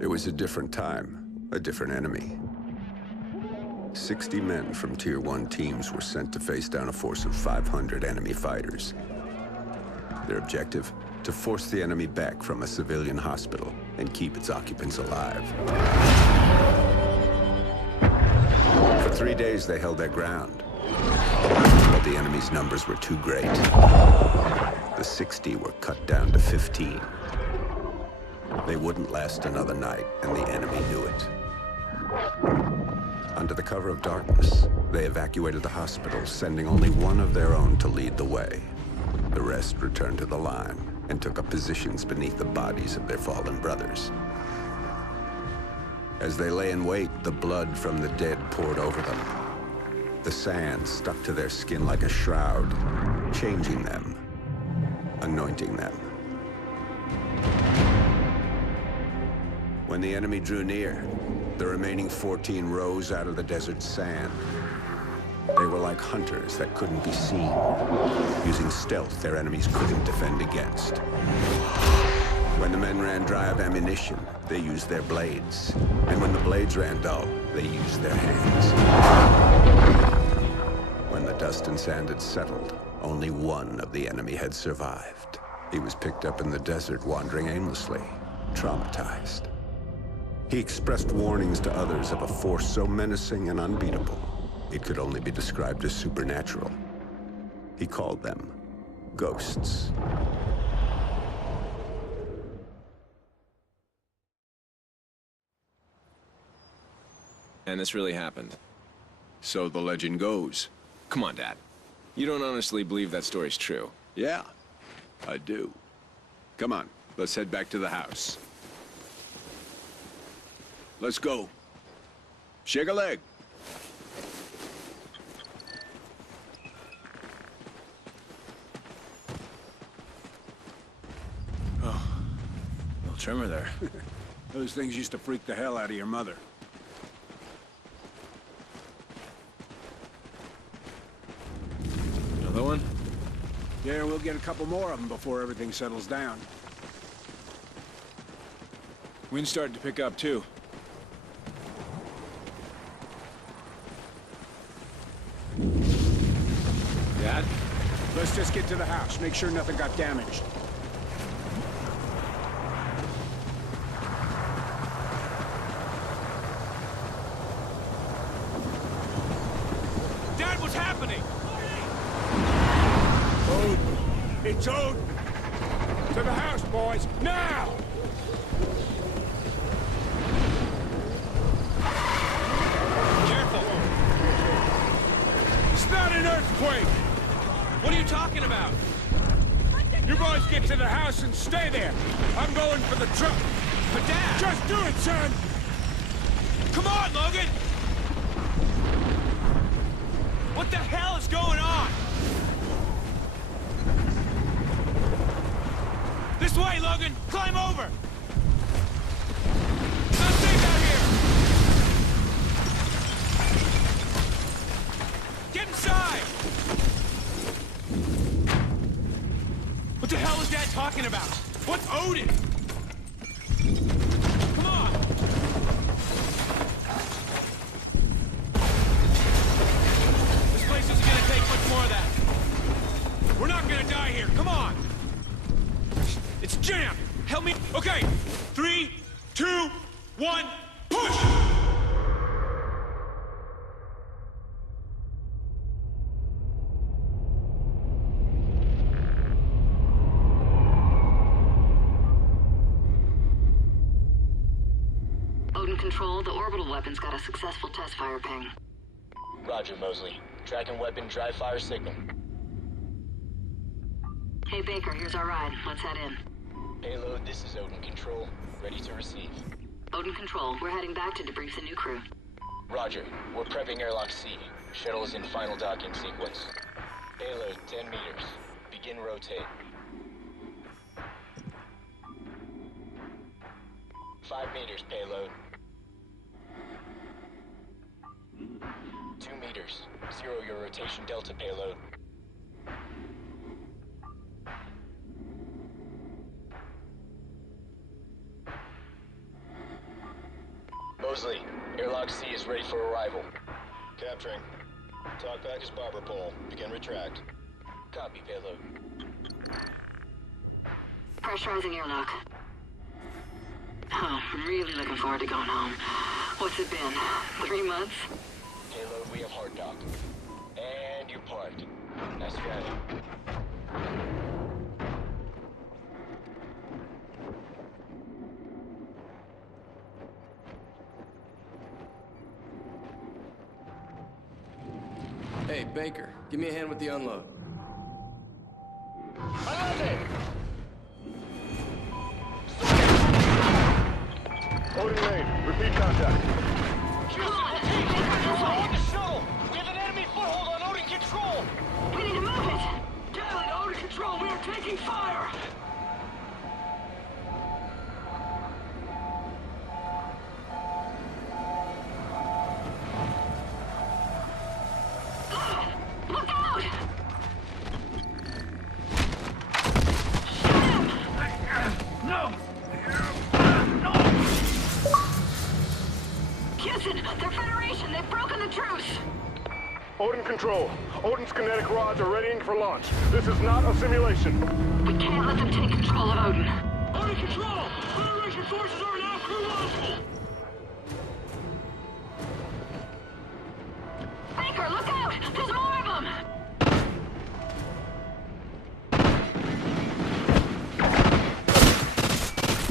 It was a different time, a different enemy. 60 men from Tier 1 teams were sent to face down a force of 500 enemy fighters. Their objective? To force the enemy back from a civilian hospital and keep its occupants alive. For 3 days, they held their ground. But the enemy's numbers were too great. The 60 were cut down to 15. They wouldn't last another night, and the enemy knew it. Under the cover of darkness, they evacuated the hospital, sending only one of their own to lead the way. The rest returned to the line and took up positions beneath the bodies of their fallen brothers. As they lay in wait, the blood from the dead poured over them. The sand stuck to their skin like a shroud, changing them, anointing them. When the enemy drew near, the remaining 14 rose out of the desert sand. They were like hunters that couldn't be seen, using stealth their enemies couldn't defend against. When the men ran dry of ammunition, they used their blades. And when the blades ran dull, they used their hands. When the dust and sand had settled, only one of the enemy had survived. He was picked up in the desert, wandering aimlessly, traumatized. He expressed warnings to others of a force so menacing and unbeatable, it could only be described as supernatural. He called them ghosts. And this really happened. So the legend goes. Come on, Dad. You don't honestly believe that story's true? Yeah, I do. Come on, let's head back to the house. Let's go. Shake a leg. Oh, little trimmer there. Those things used to freak the hell out of your mother. Another one? Yeah, we'll get a couple more of them before everything settles down. Wind's starting to pick up, too. Dad? Let's just get to the house, make sure nothing got damaged. Dad, what's happening? Odin! It's Odin! To the house, boys, now! Careful! It's not an earthquake! What are you talking about? You boys get to the house and stay there. I'm going for the truck. But Dad! Just do it, son! Come on, Logan! What the hell is going on? This way, Logan! Climb over! It's not safe out here! Get inside! What the hell is Dad talking about? What's Odin? Come on! This place isn't gonna take much more of that. We're not gonna die here, come on! It's jammed! Help me! Okay! 3, 2, 1, push! Odin Control, the orbital weapon's got a successful test fire ping. Roger, Mosley. Tracking weapon dry fire signal. Hey Baker, here's our ride. Let's head in. Payload, this is Odin Control. Ready to receive. Odin Control, we're heading back to debrief the new crew. Roger. We're prepping airlock C. Shuttle is in final docking sequence. Payload, 10 meters. Begin rotate. 5 meters, payload. 2 meters. 0 your rotation delta, payload. 1 Mosley, Airlock C is ready for arrival. Capturing. Talkback is barber pole. Begin retract. Copy, payload. Pressurizing airlock. Oh, I'm really looking forward to going home. What's it been? 3 months? Payload, we have hard dock. And you're parked. Nice strategy. Hey, Baker, give me a hand with the unload. Odin Main, repeat contact. Come on! On the shuttle! We have an enemy foothold on Odin Control! We need to move it! Down, Odin Control, we are taking fire! Look out! Houston, they're Federation! They've broken the truce! Odin Control. Odin's kinetic rods are readying for launch. This is not a simulation. We can't let them take control of Odin. Odin Control! Federation forces are now crew launchable! Baker, look out! There's more of them!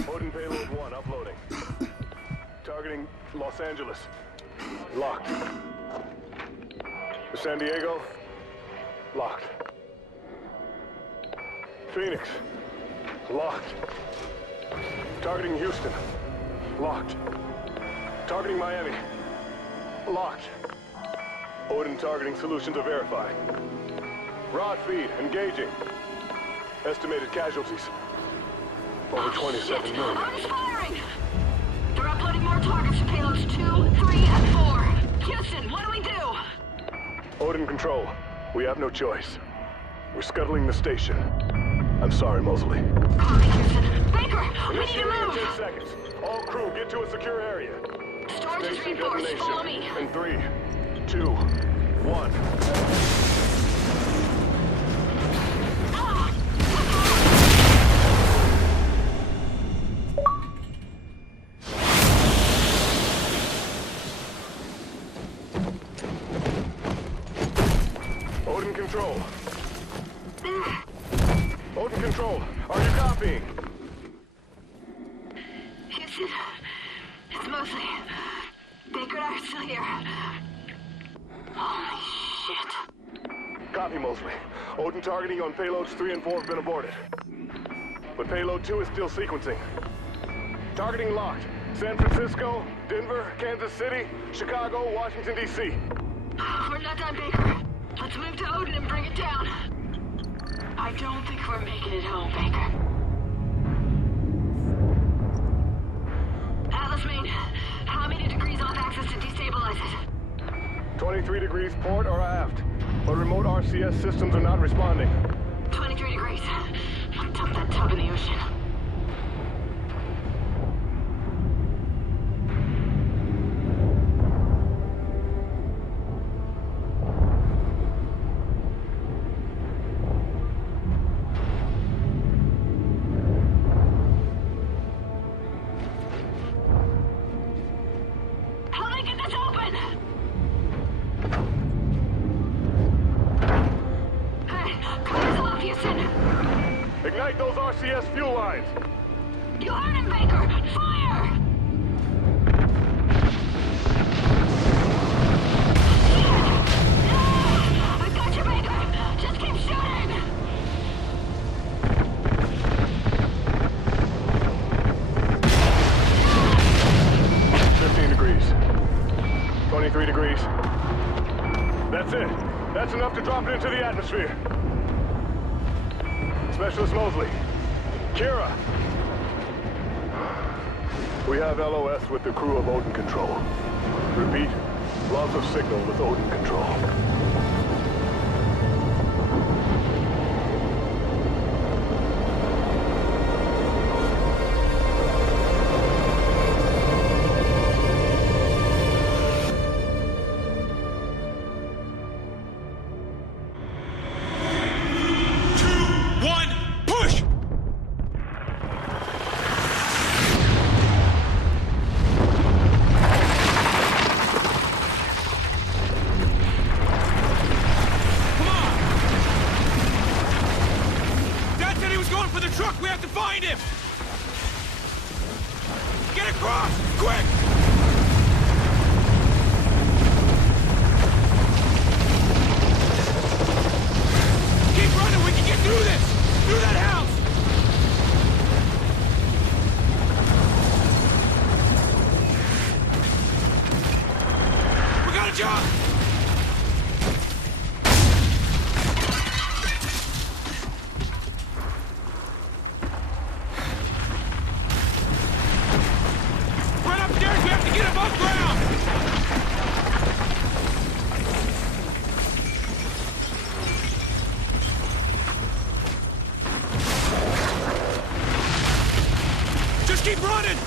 Odin payload 1 uploading. Targeting Los Angeles. Locked. San Diego. Locked. Phoenix. Locked. Targeting Houston. Locked. Targeting Miami. Locked. Odin targeting solutions are verified. Rod feed engaging. Estimated casualties. Over 27 million. Odin's firing! They're uploading more targets to payloads 2, 3, and 4. Houston, what do we do? Odin Control, we have no choice. We're scuttling the station. I'm sorry, Mosley. Copy, Houston. Baker, we need to Initiating in move! 10 seconds. All crew, get to a secure area. Storage is Station reinforced. Follow detonation. me. In 3, 2, 1. Odin Control. Odin Control, are you copying? Houston, it's Mosley. Baker and I are still here. Holy shit. Copy, Mosley. Odin targeting on payloads 3 and 4 have been aborted. But payload 2 is still sequencing. Targeting locked. San Francisco, Denver, Kansas City, Chicago, Washington, D.C. We're not done, Baker. Let's move to Odin and bring it down. I don't think we're making it home, Baker. Atlas Main, how many degrees off axis to destabilize it? 23 degrees port or aft. But remote RCS systems are not responding. 23 degrees. Dump that tub in the ocean. Help me get this open! Hey, clear off, Houston! Ignite those RCS fuel lines. You heard him, Baker! Fire! I got you, Baker! Just keep shooting! 15 degrees. 23 degrees. That's it. That's enough to drop it into the atmosphere. Specialist Mosley. Kira. We have LOS with the crew of Odin Control. Repeat, loss of signal with Odin Control. him! Get across! Quick! Keep running! We can get through this! Through that house! We got a job! Run upstairs! We have to get above ground! Just keep running!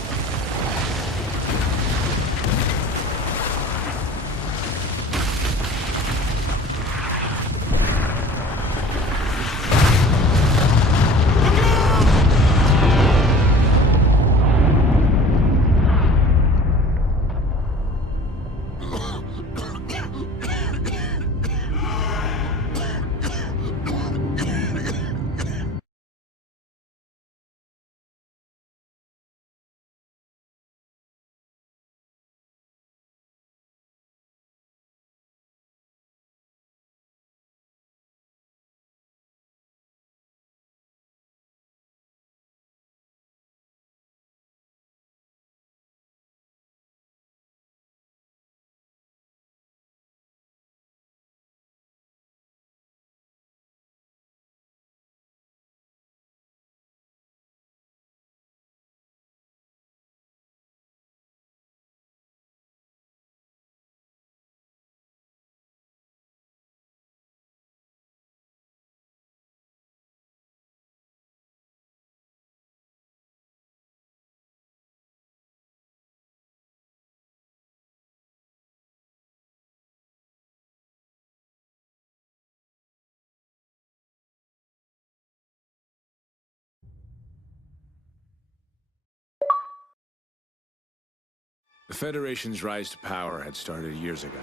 The Federation's rise to power had started years ago.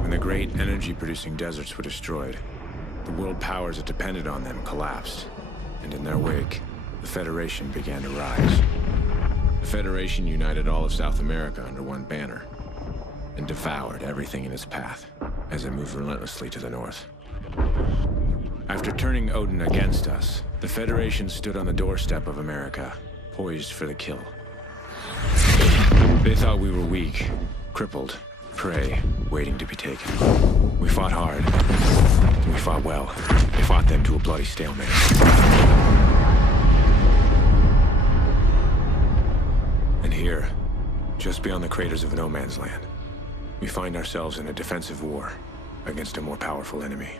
When the great energy-producing deserts were destroyed, the world powers that depended on them collapsed, and in their wake, the Federation began to rise. The Federation united all of South America under one banner, and devoured everything in its path as it moved relentlessly to the north. After turning Odin against us, the Federation stood on the doorstep of America, poised for the kill. They thought we were weak, crippled, prey, waiting to be taken. We fought hard. We fought well. We fought them to a bloody stalemate. And here, just beyond the craters of No Man's Land, we find ourselves in a defensive war against a more powerful enemy.